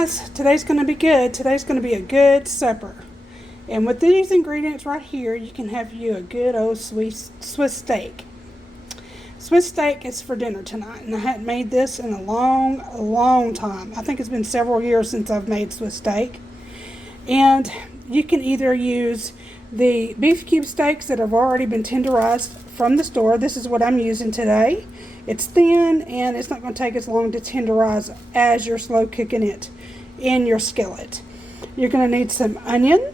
guys, today's going to be good. Today's going to be a good supper. And with these ingredients right here, you can have you a good old Swiss steak. Swiss steak is for dinner tonight, and I hadn't made this in a long time. I think it's been several years since I've made Swiss steak. And you can either use the beef cube steaks that have already been tenderized from the store. This is what I'm using today. It's thin, and it's not going to take as long to tenderize as you're slow cooking it in your skillet. You're going to need some onion.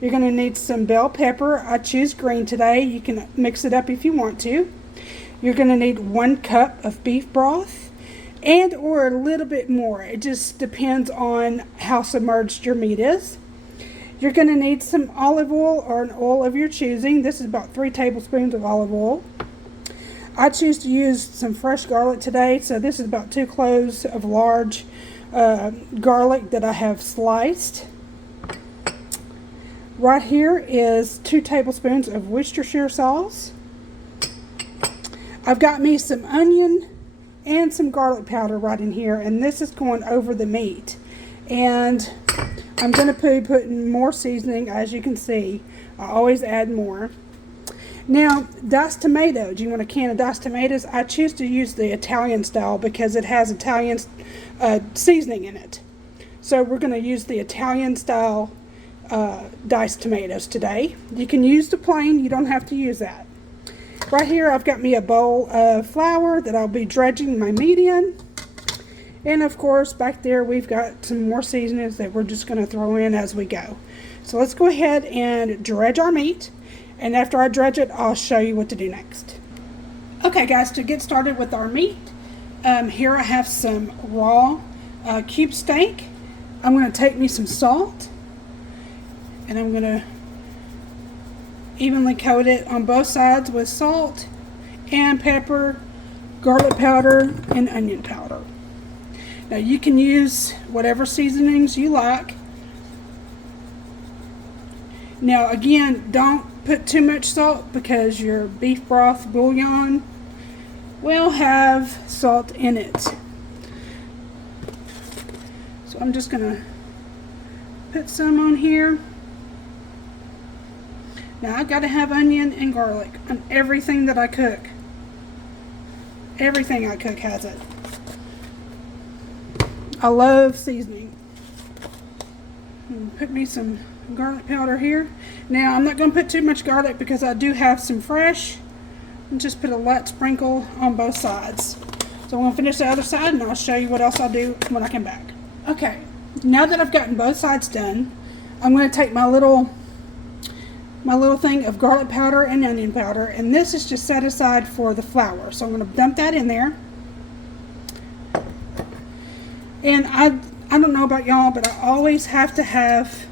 You're going to need some bell pepper. I choose green today. You can mix it up if you want to. You're going to need 1 cup of beef broth and or a little bit more. It just depends on how submerged your meat is. You're going to need some olive oil or an oil of your choosing. This is about 3 tablespoons of olive oil. I choose to use some fresh garlic today, so this is about 2 cloves of large garlic that I have sliced. Right here is 2 tablespoons of Worcestershire sauce. I've got me some onion and some garlic powder right in here, and this is going over the meat. And I'm going to be putting more seasoning, as you can see. I always add more. Now, diced tomatoes. You want a can of diced tomatoes? I choose to use the Italian style because it has Italian seasoning in it. So we're going to use the Italian style diced tomatoes today. You can use the plain. You don't have to use that. Right here, I've got me a bowl of flour that I'll be dredging my meat in. And of course, back there, we've got some more seasonings that we're just going to throw in as we go. So let's go ahead and dredge our meat. And after I dredge it, I'll show you what to do next. Okay, guys, to get started with our meat, here I have some raw cube steak. I'm going to take me some salt, and I'm going to evenly coat it on both sides with salt and pepper, garlic powder, and onion powder. Now you can use whatever seasonings you like. Now again, don't put too much salt because your beef broth bouillon will have salt in it. So I'm just going to put some on here. Now I've got to have onion and garlic on everything that I cook. Everything I cook has it. I love seasoning. Put me some garlic powder here. Now I'm not going to put too much garlic because I do have some fresh. And just put a light sprinkle on both sides. So I'm going to finish the other side and I'll show you what else I'll do when I come back. Okay, now that I've gotten both sides done, I'm going to take my little thing of garlic powder and onion powder, and this is just set aside for the flour. So I'm going to dump that in there. And I don't know about y'all, but I always have to have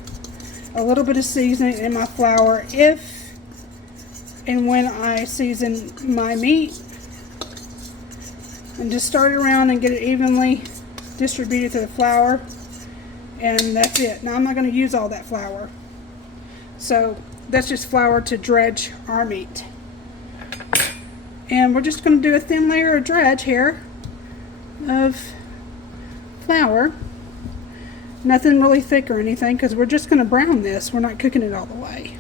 a little bit of seasoning in my flour if and when I season my meat. And just stir it around and get it evenly distributed to the flour. And that's it. Now I'm not going to use all that flour. So that's just flour to dredge our meat. And we're just going to do a thin layer of dredge here of flour. Nothing really thick or anything because we're just going to brown this. We're not cooking it all the way.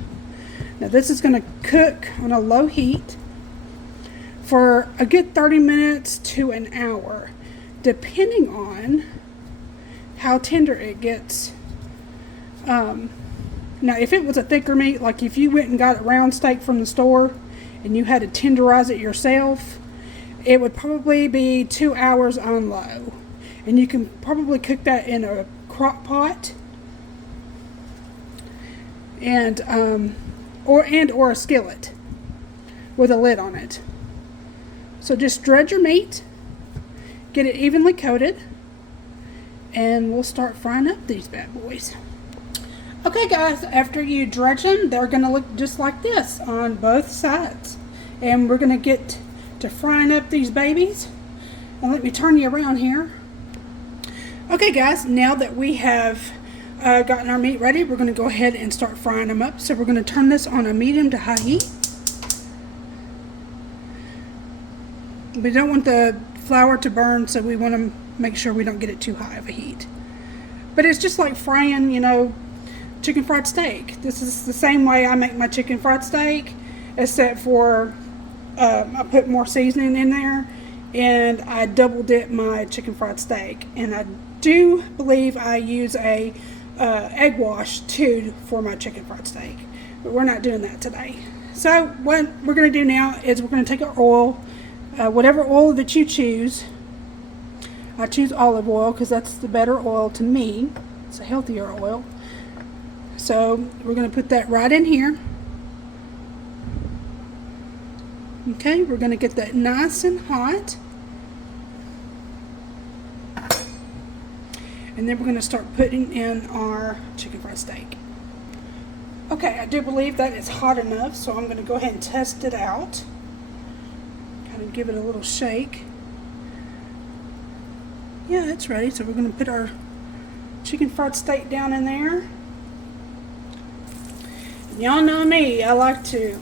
Now this is going to cook on a low heat for a good 30 minutes to an hour, depending on how tender it gets. Now, if it was a thicker meat, like if you went and got a round steak from the store and you had to tenderize it yourself, it would probably be 2 hours on low. And you can probably cook that in a crock pot and or a skillet with a lid on it. So just dredge your meat, get it evenly coated, and we'll start frying up these bad boys. Okay guys, after you dredge them, they're going to look just like this on both sides. And we're going to get to frying up these babies. And let me turn you around here. Okay guys, now that we have gotten our meat ready, we're going to go ahead and start frying them up. So we're going to turn this on a medium to high heat. We don't want the flour to burn, so we want to make sure we don't get it too high of a heat. But it's just like frying, you know, chicken fried steak. This is the same way I make my chicken fried steak, except for I put more seasoning in there, and I double dip my chicken fried steak. And I do believe I use a egg wash too for my chicken fried steak, but we're not doing that today. So what we're going to do now is we're going to take our oil, whatever oil that you choose. I choose olive oil because that's the better oil to me. It's a healthier oil. So we're going to put that right in here. Okay, we're going to get that nice and hot. And then we're going to start putting in our chicken fried steak. Okay, I do believe that is hot enough, so I'm going to go ahead and test it out. Kind of give it a little shake. Yeah, it's ready, so we're going to put our chicken fried steak down in there. Y'all know me, I like to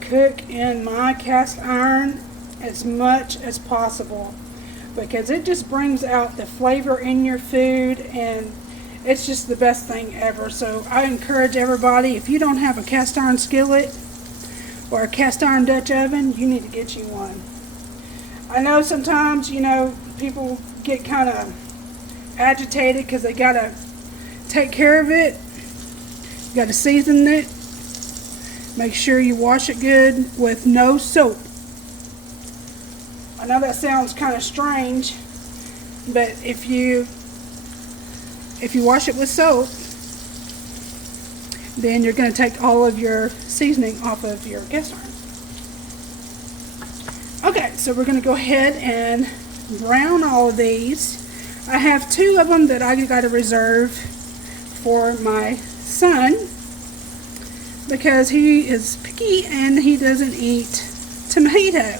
cook in my cast iron as much as possible because it just brings out the flavor in your food, and it's just the best thing ever. So I encourage everybody, if you don't have a cast iron skillet or a cast iron Dutch oven, you need to get you one. I know sometimes, you know, people get kind of agitated because they got to take care of it. You got to season it. Make sure you wash it good with no soap. I know that sounds kind of strange, but if you wash it with soap, then you're going to take all of your seasoning off of your cast iron. Okay, so we're going to go ahead and brown all of these. I have 2 of them that I got to reserve for my son because he is picky and he doesn't eat tomato.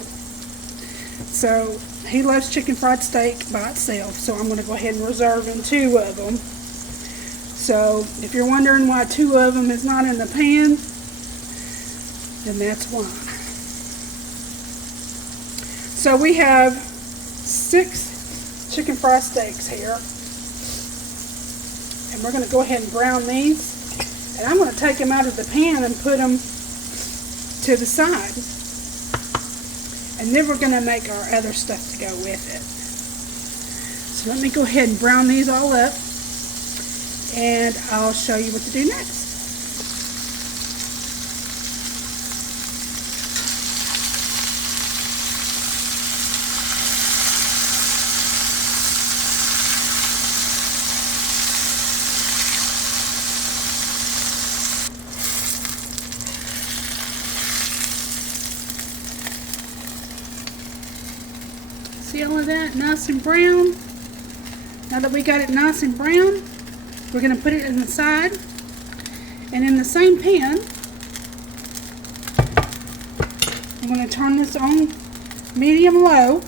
So he loves chicken fried steak by itself, so I'm going to go ahead and reserve him 2 of them. So if you're wondering why 2 of them is not in the pan, then that's why. So we have 6 chicken fried steaks here, and we're going to go ahead and brown these. And I'm going to take them out of the pan and put them to the side. And then we're going to make our other stuff to go with it. So let me go ahead and brown these all up, and I'll show you what to do next. See all of that nice and brown? Now that we got it nice and brown, we're going to put it in the side, and in the same pan, I'm going to turn this on medium-low.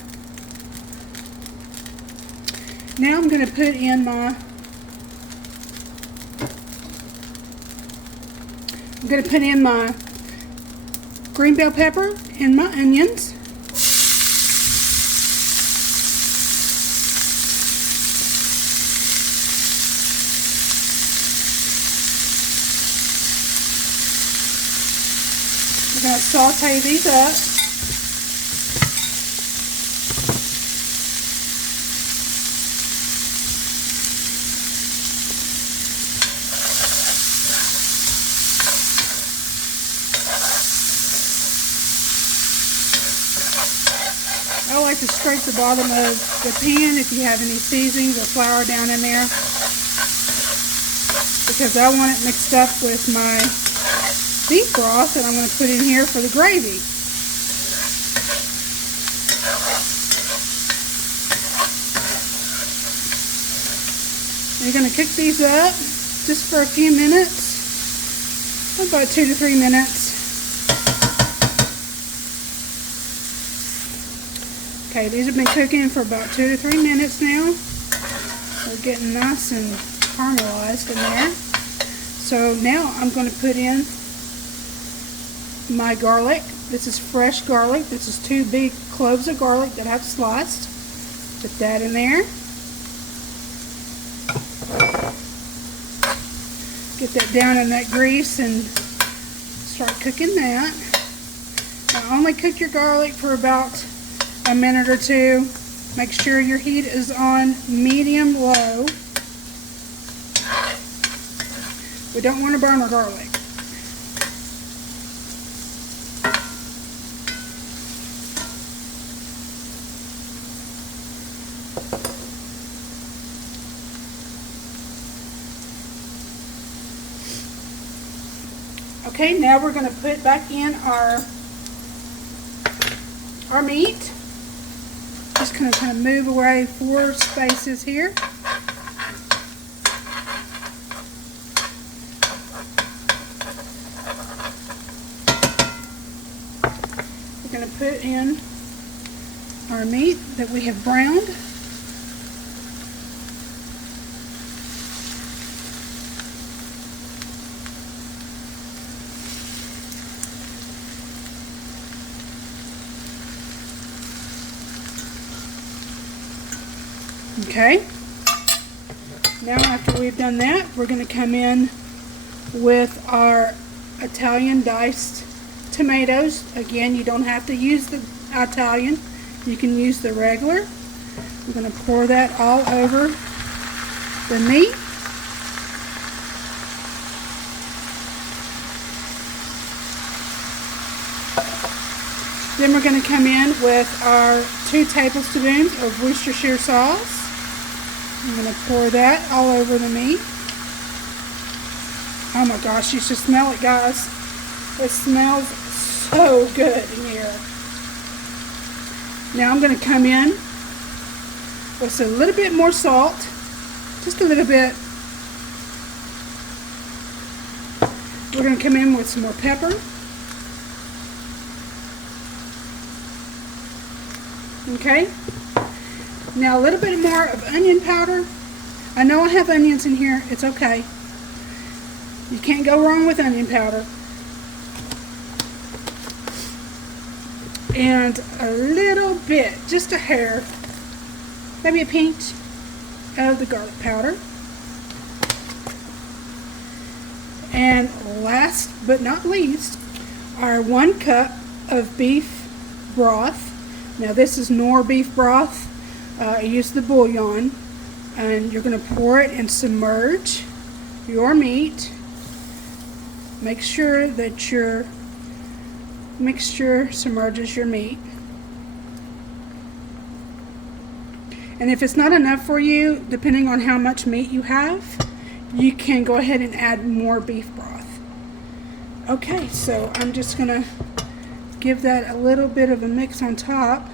Now I'm going to put in my green bell pepper and my onions. We're going to saute these up. I like to scrape the bottom of the pan if you have any seasonings or flour down in there, because I want it mixed up with my beef broth that I'm going to put in here for the gravy. And you're going to cook these up just for a few minutes, about 2 to 3 minutes. Okay, these have been cooking for about 2 to 3 minutes now. They're getting nice and caramelized in there. So now I'm going to put in my garlic. This is fresh garlic. This is 2 big cloves of garlic that I've sliced. Put that in there. Get that down in that grease and start cooking that. Now only cook your garlic for about a minute or two. Make sure your heat is on medium low. We don't want to burn our garlic. Okay, now we're going to put back in our meat. Just going to kind of move away 4 spaces here. We're going to put in our meat that we have browned. Okay, now after we've done that, we're going to come in with our Italian diced tomatoes. Again, you don't have to use the Italian, you can use the regular. We're going to pour that all over the meat. Then we're going to come in with our 2 tablespoons of Worcestershire sauce. I'm going to pour that all over the meat. Oh my gosh, you should smell it, guys. It smells so good in here. Now I'm going to come in with a little bit more salt. Just a little bit. We're going to come in with some more pepper. Okay. Now a little bit more of onion powder. I know I have onions in here. It's okay. You can't go wrong with onion powder. And a little bit, just a hair, maybe a pinch of the garlic powder. And last but not least, our 1 cup of beef broth. Now this is Knorr beef broth. I use the bouillon, and you're going to pour it and submerge your meat. Make sure that your mixture submerges your meat. And if it's not enough for you, depending on how much meat you have, you can go ahead and add more beef broth. Okay, so I'm just going to give that a little bit of a mix on top.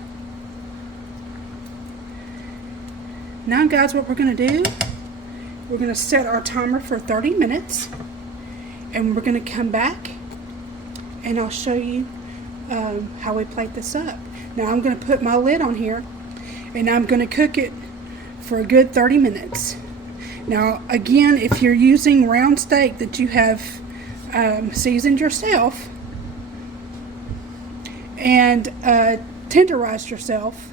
Now guys, what we're going to do, we're going to set our timer for 30 minutes, and we're going to come back and I'll show you how we plate this up. Now I'm going to put my lid on here and I'm going to cook it for a good 30 minutes. Now again, if you're using round steak that you have seasoned yourself and tenderized yourself,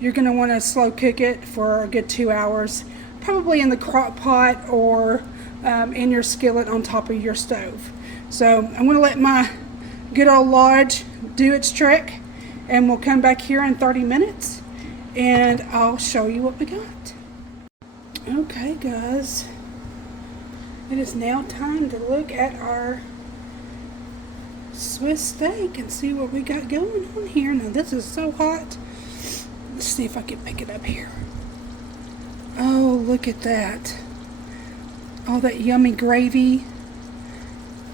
you're going to want to slow cook it for a good 2 hours, probably in the crock pot or in your skillet on top of your stove. So I'm going to let my good old lodge do its trick, and we'll come back here in 30 minutes and I'll show you what we got. Okay guys, it is now time to look at our Swiss steak and see what we got going on here. Now this is so hot. Let's see if I can pick it up here. Oh, look at that. All that yummy gravy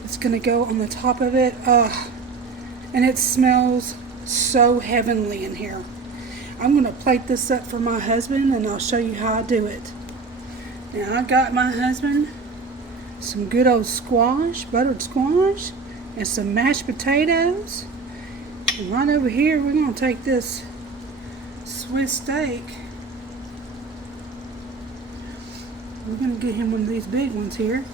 is going to go on the top of it. And it smells so heavenly in here. I'm going to plate this up for my husband and I'll show you how I do it. Now I got my husband some good old squash, buttered squash, and some mashed potatoes. And right over here we're going to take this Swiss steak. We're going to get him one of these big ones here.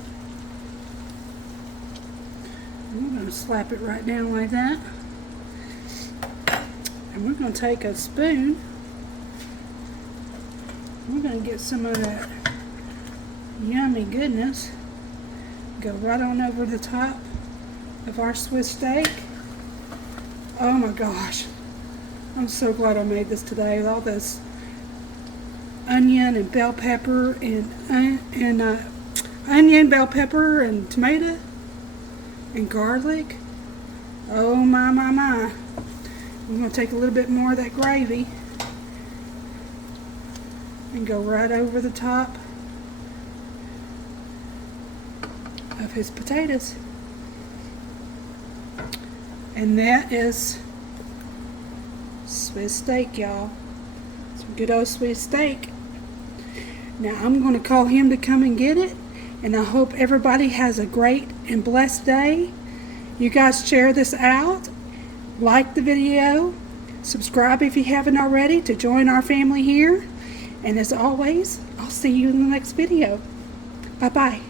And we're going to slap it right down like that. And we're going to take a spoon. We're going to get some of that yummy goodness Go right on over the top of our Swiss steak. Oh my gosh. I'm so glad I made this today with all this onion and bell pepper and onion, bell pepper and tomato and garlic. Oh my. I'm going to take a little bit more of that gravy and go right over the top of his potatoes. And that is Swiss steak, y'all. Some good old Swiss steak. Now I'm going to call him to come and get it, and I hope everybody has a great and blessed day. You guys share this out, like the video, subscribe if you haven't already to join our family here, and as always, I'll see you in the next video. Bye-bye.